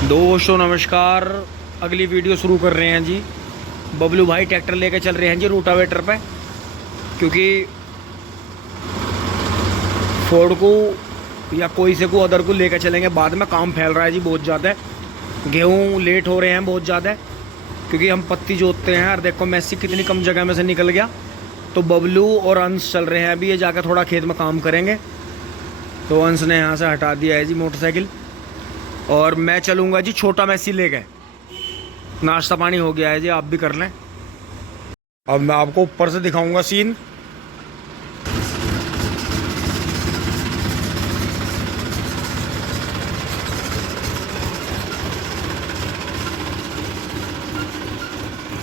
दोस्तों नमस्कार। अगली वीडियो शुरू कर रहे हैं जी। बबलू भाई ट्रैक्टर लेके चल रहे हैं जी रोटावेटर पे, क्योंकि फोर्ड को या कोई से को अदर को लेकर चलेंगे। बाद में काम फैल रहा है जी बहुत ज़्यादा। गेहूँ लेट हो रहे हैं बहुत ज़्यादा, क्योंकि हम पत्ती जोतते हैं। और देखो मैसी कितनी कम जगह में से निकल गया। तो बबलू और अंश चल रहे हैं अभी, ये जाकर थोड़ा खेत में काम करेंगे। तो अंश ने यहाँ से हटा दिया है जी मोटरसाइकिल, और मैं चलूँगा जी छोटा मैसी लेके। नाश्ता पानी हो गया है जी, आप भी कर लें। अब मैं आपको ऊपर से दिखाऊंगा सीन।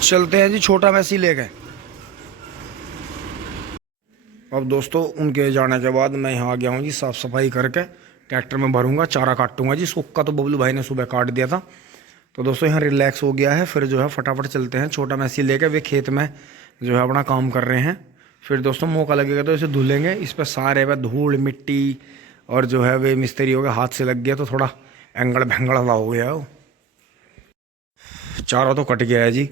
चलते हैं जी छोटा मैसी लेके। अब दोस्तों उनके जाने के बाद मैं यहाँ आ गया हूँ जी, साफ़ सफाई करके ट्रैक्टर में भरूंगा, चारा काटूंगा जी। सूखा तो बबलू भाई ने सुबह काट दिया था। तो दोस्तों यहाँ रिलैक्स हो गया है। फिर जो है फटाफट चलते हैं छोटा मैसी लेके। वे खेत में जो है अपना काम कर रहे हैं। फिर दोस्तों मौका लगेगा तो इसे धुलेंगे। इस पर सारे वे धूल मिट्टी और जो है वे मिस्त्री हो गया, हाथ से लग गया तो थोड़ा एंगड़ भैंगड़ ला हो गया। चारा तो कट गया है जी।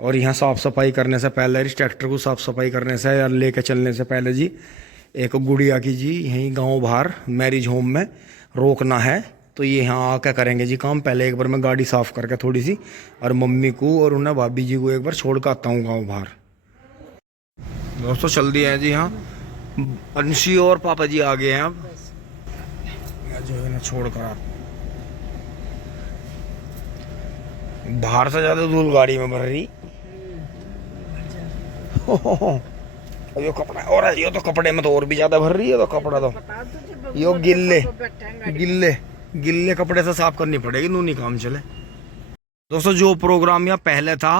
और यहाँ साफ़ सफाई करने से पहले, इस ट्रैक्टर को साफ़ सफाई करने से या लेके चलने से पहले जी, एक गुड़िया की जी यहीं गांव बाहर मैरिज होम में रोकना है। तो ये यहाँ आकर करेंगे जी काम। पहले एक बार मैं गाड़ी साफ़ करके थोड़ी सी, और मम्मी को और उन्हें भाभी जी को एक बार छोड़ कर आता हूँ गाँव बाहर। दोस्तों चल दिया है जी। यहाँ अंशी और पापा जी आ गए हैं। अब जो है ना छोड़ कर आप बाहर से ज़्यादा धूल गाड़ी में भर रही। यो कपड़ा और है, यो तो कपड़े में तो और भी ज्यादा भर रही है। तो कपड़ा तो यो गिल्ले गिल्ले गिल्ले कपड़े से साफ करनी पड़ेगी, नूनी काम चले। दोस्तों जो प्रोग्राम यहाँ पहले था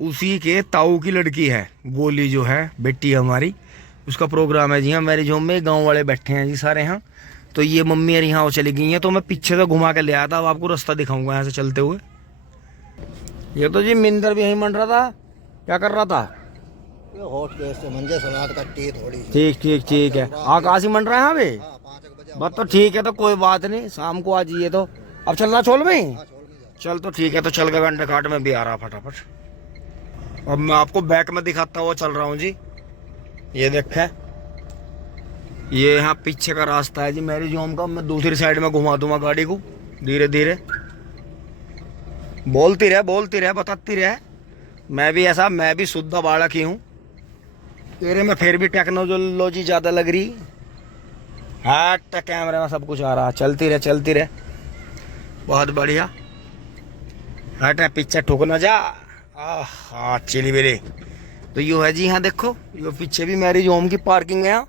उसी के ताऊ की लड़की है, गोली जो है बेटी हमारी, उसका प्रोग्राम है जी। हाँ मैरिज होम में गाँव वाले बैठे हैं जी सारे यहाँ। तो ये मम्मी और यहाँ वो चली गई हैं, तो मैं पीछे से घुमा के ले आया था। अब आपको रास्ता दिखाऊंगा यहाँ से चलते हुए। ये तो जी मिंदर भी यहीं मंड रहा था। क्या कर रहा था? ठीक ठीक ठीक है। आकाश ही मंड रहा है अभी। बस तो ठीक है, तो कोई बात नहीं, शाम को आ जाइए। तो अब चलना छोड़ में चल, तो ठीक है। तो चल के घंटे घाट में भी आ रहा फटाफट। अब मैं आपको बैक में दिखाता हुआ चल रहा हूँ जी। ये देखे, ये यहाँ पीछे का रास्ता है जी मैरिज होम का। मैं दूसरी साइड में घुमा दूंगा गाड़ी को धीरे धीरे। बोलती रहे बताती रहे। मैं भी शुद्ध बालक ही हूँ। तेरे में फिर भी टेक्नोलॉजी ज्यादा लग रही। हट, कैमरे में सब कुछ आ रहा। चलती रहे बहुत बढ़िया। हट पीछे ठोक न जा। चिली बेरे। तो यो है जी यहाँ देखो, यो पीछे भी मैरिज होम की पार्किंग है।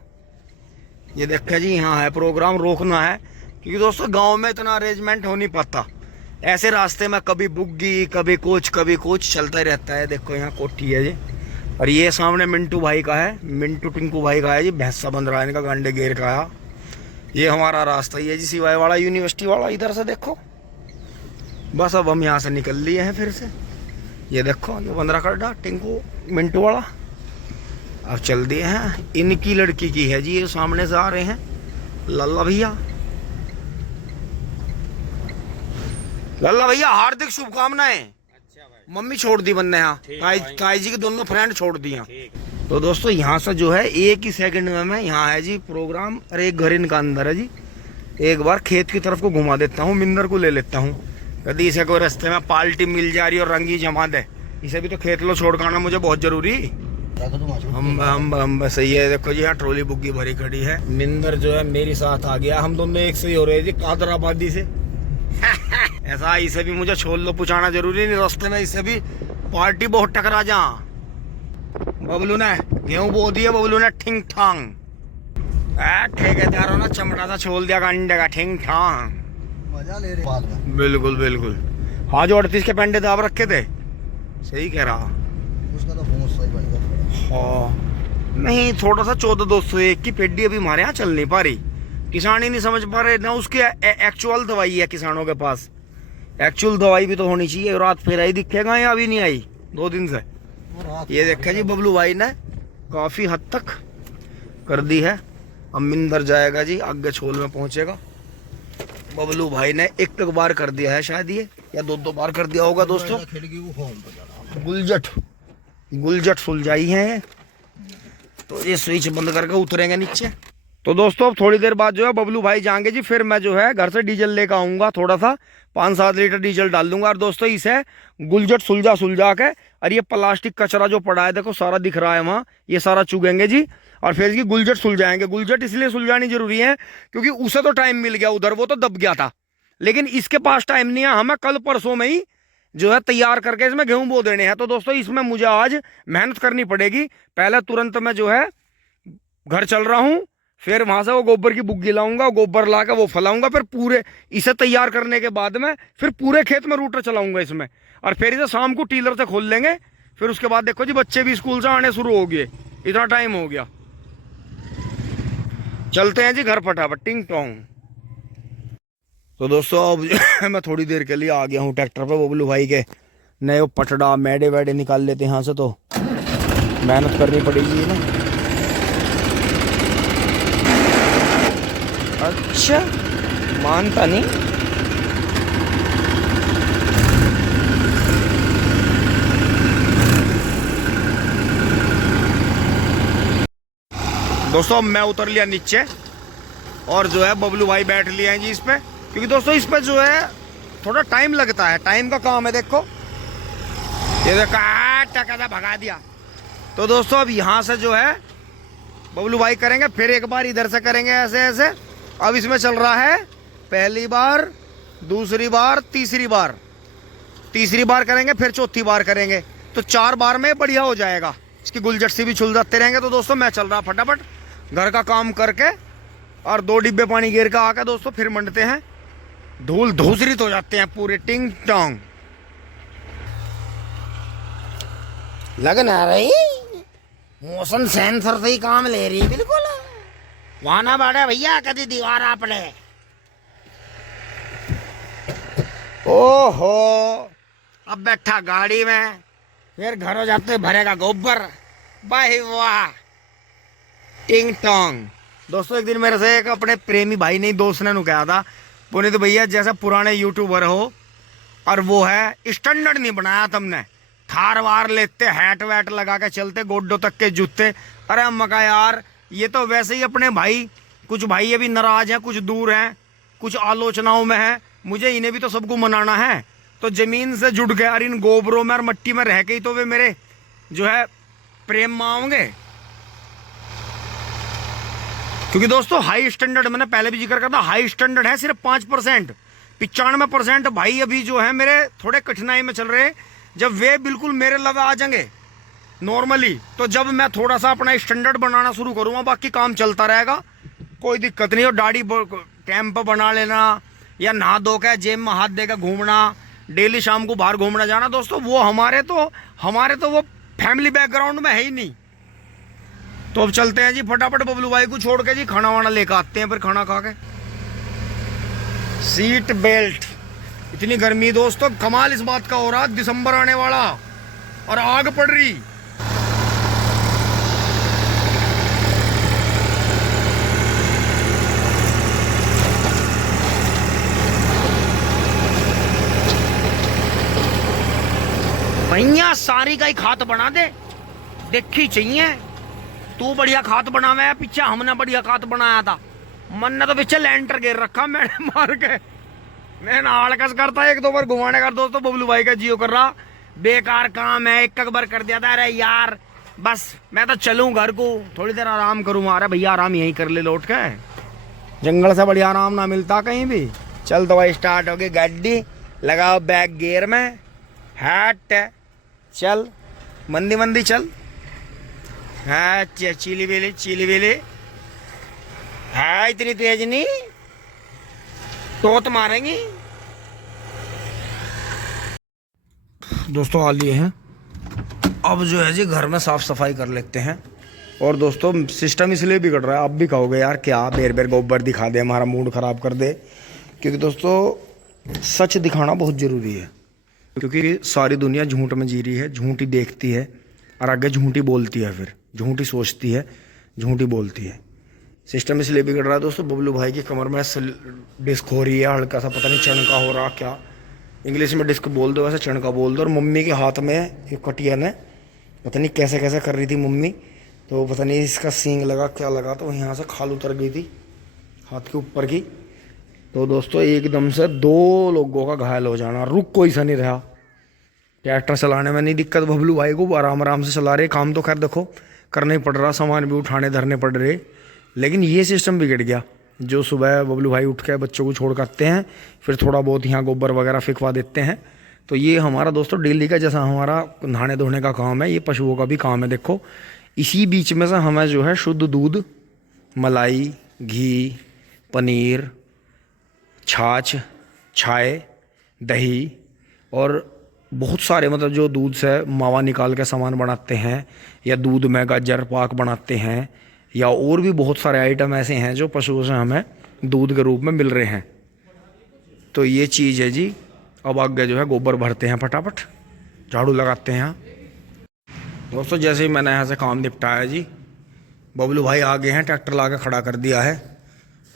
ये देखो जी यहाँ है प्रोग्राम, रोकना है। क्योंकि दोस्तों गांव में इतना अरेंजमेंट हो नहीं पाता। ऐसे रास्ते में कभी बुग्गी कभी कुछ चलता ही रहता है। देखो यहाँ कोठी है जी। और ये सामने मिंटू भाई का है, मिंटू टिंकू भाई का है जी। भैंसा बंध रहा है इनका, गांडे घेर का है। ये हमारा रास्ता ही है जी, सिवाय वाला यूनिवर्सिटी वाला। इधर से देखो। बस अब हम यहाँ से निकल लिए हैं फिर से। ये देखो ये बंद रहा खड्डा टिंकू मिंटू वाला। अब चल दिए हैं। इनकी लड़की की है जी, ये सामने से आ रहे हैं लल्ला भैया। लल्ला भैया हार्दिक शुभकामनाएं। मम्मी छोड़ दी बंदे यहाँ, ताई जी के दोनों फ्रेंड छोड़ दिया। तो दोस्तों यहाँ से जो है एक ही सेकंड में मैं यहाँ है जी प्रोग्राम। अरे एक घर इनका अंदर है जी। एक बार खेत की तरफ को घुमा देता हूँ, मिंदर को ले लेता हूँ। कभी इसे कोई रास्ते में पाल्टी मिल जा रही और रंगी जमा दे, इसे भी तो खेत लो छोड़ करना मुझे बहुत जरूरी। हम सही है। देखो जी यहाँ ट्रोली बुग्गी भरी खड़ी है। मिंदर जो है मेरे साथ आ गया। हम दोनों एक से ही हो रहे जी, कादराबादी से। ऐसा इसे भी मुझे छोड़ लो, पूछाना जरूरी नहीं। रास्ते में इसे भी पार्टी बहुत टकरा जा। बबलू ने गेहूं बो दिया, बबलू ने ठिंग ठांग। ठेकेदारों ने चमड़ा सा छोड़ दिया अंडे का, ठिंग ठांग। मजा ले रहे। बिल्कुल बिल्कुल। हाँ जो 38 के पेंडे दाब रखे थे, सही कह रहा। उसका तो बहुत सही बनेगा। हाँ नहीं, थोड़ा सा 14,201 की पेड्डी अभी हमारे यहाँ चल नहीं पा रही। किसान ही नहीं समझ पा रहे ना, उसकी एक्चुअल दवाई है किसानों के पास। एक्चुअल दवाई भी तो होनी चाहिए। रात फिर आई दिखेगा या अभी नहीं आई 2 दिन से। ये देखा जी बबलू भाई ने काफी हद तक कर दी है। अब मिंदर जाएगा जी, आगे छोल में पहुंचेगा। बबलू भाई ने एक बार कर दिया है शायद ये, या दो बार कर दिया होगा दोस्तों। गुलजट गुलजट सुलझाई है, तो ये स्विच बंद करके उतरेंगे नीचे। तो दोस्तों अब थोड़ी देर बाद जो है बबलू भाई जाएंगे जी, फिर मैं जो है घर से डीजल लेकर आऊंगा, थोड़ा सा 5-7 लीटर डीजल डाल दूंगा। और दोस्तों इसे गुलजट सुलझा के, और ये प्लास्टिक कचरा जो पड़ा है देखो सारा दिख रहा है वहाँ, ये सारा चुगेंगे जी, और फिर इसकी गुलजट सुलझाएंगे। गुलजट इसलिए सुलझानी जरूरी है क्योंकि उसे तो टाइम मिल गया उधर, वो तो दब गया था, लेकिन इसके पास टाइम नहीं है। हमें कल परसों में ही जो है तैयार करके इसमें गेहूं बो देने हैं। तो दोस्तों इसमें मुझे आज मेहनत करनी पड़ेगी। पहले तुरंत मैं जो है घर चल रहा हूं, फिर वहां से वो गोबर की बुग्गी लाऊंगा, गोबर ला के वो फैलाऊंगा, फिर पूरे इसे तैयार करने के बाद में फिर पूरे खेत में रूटर चलाऊंगा इसमें, और फिर इसे शाम को टीलर से खोल लेंगे। फिर उसके बाद देखो जी बच्चे भी स्कूल से आने शुरू हो गए, इतना टाइम हो गया। चलते हैं जी घर फटाफट, टिंग टोंग। तो दोस्तों अब मैं थोड़ी देर के लिए आ गया हूँ ट्रैक्टर पे। बबलू भाई के नए पटड़ा मैडे वैडे निकाल लेते हैं यहाँ से, तो मेहनत करनी पड़ेगी ना। अच्छा मानता नहीं। दोस्तों अब मैं उतर लिया नीचे, और जो है बबलू भाई बैठ लिए हैं जी इस पे, क्योंकि दोस्तों इस पे जो है थोड़ा टाइम लगता है, टाइम का काम है। देखो ये देखा भगा दिया। तो दोस्तों अब यहाँ से जो है बबलू भाई करेंगे, फिर एक बार इधर से करेंगे ऐसे ऐसे। अब इसमें चल रहा है पहली बार, दूसरी बार, तीसरी बार करेंगे, फिर चौथी बार करेंगे, तो 4 बार में बढ़िया हो जाएगा। इसकी गुलजट से भी छुलझाते रहेंगे। तो दोस्तों मैं चल रहा फटाफट घर का काम करके, और 2 डिब्बे पानी गिर का आकर दोस्तों फिर मंडते हैं, धूल धूसरित हो जाते हैं पूरे, टिंग टोंग। लगना रही मोशन सेंसर से ही काम ले रही बिल्कुल। वहां ना बढ़े भैया कभी दीवार आपने। ओहो अब बैठा गाड़ी में, फिर घर हो जाते भरेगा गोबर, भाई वाह, टिंग टोंग। दोस्तों एक दिन मेरे से एक अपने प्रेमी भाई ने दोस्त ने कहा था, पुनीत भैया जैसे पुराने यूट्यूबर हो, और वो है स्टैंडर्ड नहीं बनाया तुमने, थार वार लेते, हैट वैट लगा के चलते, गोड्डों तक के जूते। अरे हम कहा यार ये तो वैसे ही अपने भाई, कुछ भाई अभी नाराज हैं, कुछ दूर हैं, कुछ आलोचनाओं में हैं, मुझे इन्हें भी तो सबको मनाना है। तो जमीन से जुड़ के यार इन गोबरों में और मट्टी में रह के ही तो वे मेरे जो है प्रेम मांगोगे। क्योंकि दोस्तों हाई स्टैंडर्ड, मैंने पहले भी जिक्र करता, हाई स्टैंडर्ड है सिर्फ 5%, 95% भाई अभी जो है मेरे थोड़े कठिनाई में चल रहे। जब वे बिल्कुल मेरे लेवल आ जाएंगे नॉर्मली, तो जब मैं थोड़ा सा अपना स्टैंडर्ड बनाना शुरू करूंगा, बाकी काम चलता रहेगा, कोई दिक्कत नहीं। और दाढ़ी कैंप बना लेना, या नहा धो के जेब में हाथ देकर घूमना, डेली शाम को बाहर घूमना जाना, दोस्तों वो हमारे तो वो फैमिली बैकग्राउंड में है ही नहीं। तो अब चलते हैं जी फटाफट बबलू भाई को छोड़ के जी, खाना वाना लेकर आते हैं, फिर खाना खा के। सीट बेल्ट, इतनी गर्मी दोस्तों, कमाल इस बात का हो रहा, दिसंबर आने वाला और आग पड़ रही। भैया सारी का ही खात बना दे, देखी चाहिए। तू बढ़िया खात बनावे है, पीछे हमने बढ़िया खात बनाया था, मन ने तो पीछे लैंटर गिर रखा मैंने मार के। मैं आड़कस करता 1-2 बार घुमाने का, दोस्तों बबलू भाई का जियो कर रहा, बेकार काम है, एक बार कर दिया था। अरे यार बस मैं तो चलूं घर को, थोड़ी देर आराम करूँ। अरे भैया आराम यहीं कर ले, लौट के जंगल से बढ़िया आराम ना मिलता कहीं भी। चल तो भाई स्टार्ट हो गई गाड़ी, लगाओ बैग गियर में, हट चल, मंदी मंदी चल, हाँ चिली बिली, हाँ इतनी तेज नहीं, टोत मारेंगी। दोस्तों आ लिए हैं, अब जो है जी घर में साफ सफाई कर लेते हैं। और दोस्तों सिस्टम इसलिए बिगड़ रहा है, आप भी कहोगे यार क्या बेर बेर गोबर दिखा दे, हमारा मूड खराब कर दे, क्योंकि दोस्तों सच दिखाना बहुत ज़रूरी है। क्योंकि सारी दुनिया झूठ में जी रही है, झूठ ही देखती है और आगे झूठ ही बोलती है, फिर झूठ ही सोचती है, झूठ ही बोलती है। सिस्टम इसलिए बिगड़ रहा है दोस्तों, बबलू भाई की कमर में डिस्क हो रही है हल्का सा, पता नहीं चणका हो रहा क्या, इंग्लिश में डिस्क बोल दो, वैसे चणका बोल दो। और मम्मी के हाथ में एक कटिया ने पता नहीं कैसे कैसे कर रही थी मम्मी, तो पता नहीं इसका सींग लगा क्या लगा, तो यहाँ से खाल उतर गई थी हाथ के ऊपर की। तो दोस्तों एकदम से 2 लोगों का घायल हो जाना, रुक कोई सा नहीं रहा। ट्रैक्टर चलाने में नहीं दिक्कत बबलू भाई को, आराम आराम से चला रहे, काम तो खैर देखो करना ही पड़ रहा, सामान भी उठाने धरने पड़ रहे, लेकिन ये सिस्टम बिगड़ गया। जो सुबह बबलू भाई उठ के बच्चों को छोड़ करते हैं, फिर थोड़ा बहुत यहाँ गोबर वगैरह फिकवा देते हैं, तो ये हमारा दोस्तों डेली का जैसा हमारा नहाने धोने का काम है, ये पशुओं का भी काम है। देखो इसी बीच में से हमें जो है शुद्ध दूध, मलाई, घी, पनीर, छाछ, छाय, दही और बहुत सारे मतलब जो दूध से मावा निकाल के सामान बनाते हैं, या दूध में गाजर पाक बनाते हैं, या और भी बहुत सारे आइटम ऐसे हैं जो पशुओं से हमें दूध के रूप में मिल रहे हैं। तो ये चीज़ है जी। अब आगे जो है गोबर भरते हैं, फटाफट झाड़ू लगाते हैं। दोस्तों जैसे ही मैंने यहाँ से काम निपटाया जी, बबलू भाई आ गए हैं, ट्रैक्टर ला के खड़ा कर दिया है,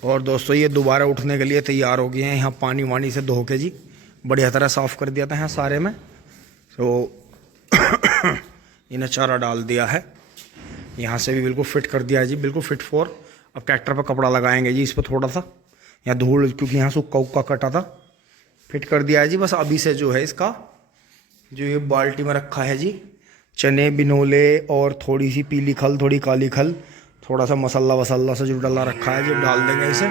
और दोस्तों ये दोबारा उठने के लिए तैयार हो गए हैं। यहाँ पानी वानी से धो के जी बढ़िया तरह साफ़ कर दिया था यहाँ सारे में, तो इन्हें चारा डाल दिया है, यहाँ से भी बिल्कुल फिट कर दिया है जी, बिल्कुल फिट फॉर। अब ट्रैक्टर पर कपड़ा लगाएंगे जी इस पर थोड़ा सा, यहाँ धूल क्योंकि यहाँ सूखा उक्का कटा था, फिट कर दिया है जी। बस अभी से जो है इसका जो ये बाल्टी में रखा है जी, चने बिनोले और थोड़ी सी पीली खल, थोड़ी काली खल, थोड़ा सा मसाला वसाला से जो डाला रखा है जो डाल देंगे इसे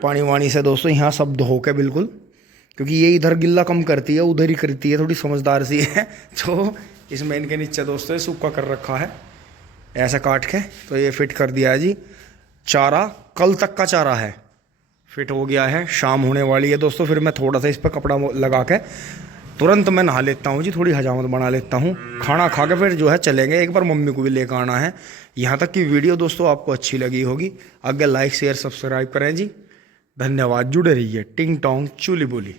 पानी वानी से दोस्तों, यहाँ सब धो के बिल्कुल, क्योंकि ये इधर गिल्ला कम करती है उधर ही करती है, थोड़ी समझदार सी है, तो इसमें इनके नीचे दोस्तों सूखा कर रखा है ऐसा काट के, तो ये फिट कर दिया है जी। चारा कल तक का चारा है, फिट हो गया है, शाम होने वाली है दोस्तों, फिर मैं थोड़ा सा इस पर कपड़ा लगा के तुरंत मैं नहा लेता हूँ जी, थोड़ी हजामत बना लेता हूँ, खाना खा के फिर जो है चलेंगे। एक बार मम्मी को भी लेकर आना है। यहाँ तक की वीडियो दोस्तों आपको अच्छी लगी होगी, आगे लाइक शेयर सब्सक्राइब करें जी। धन्यवाद, जुड़े रहिए। टिंग टोंग चूली बोली।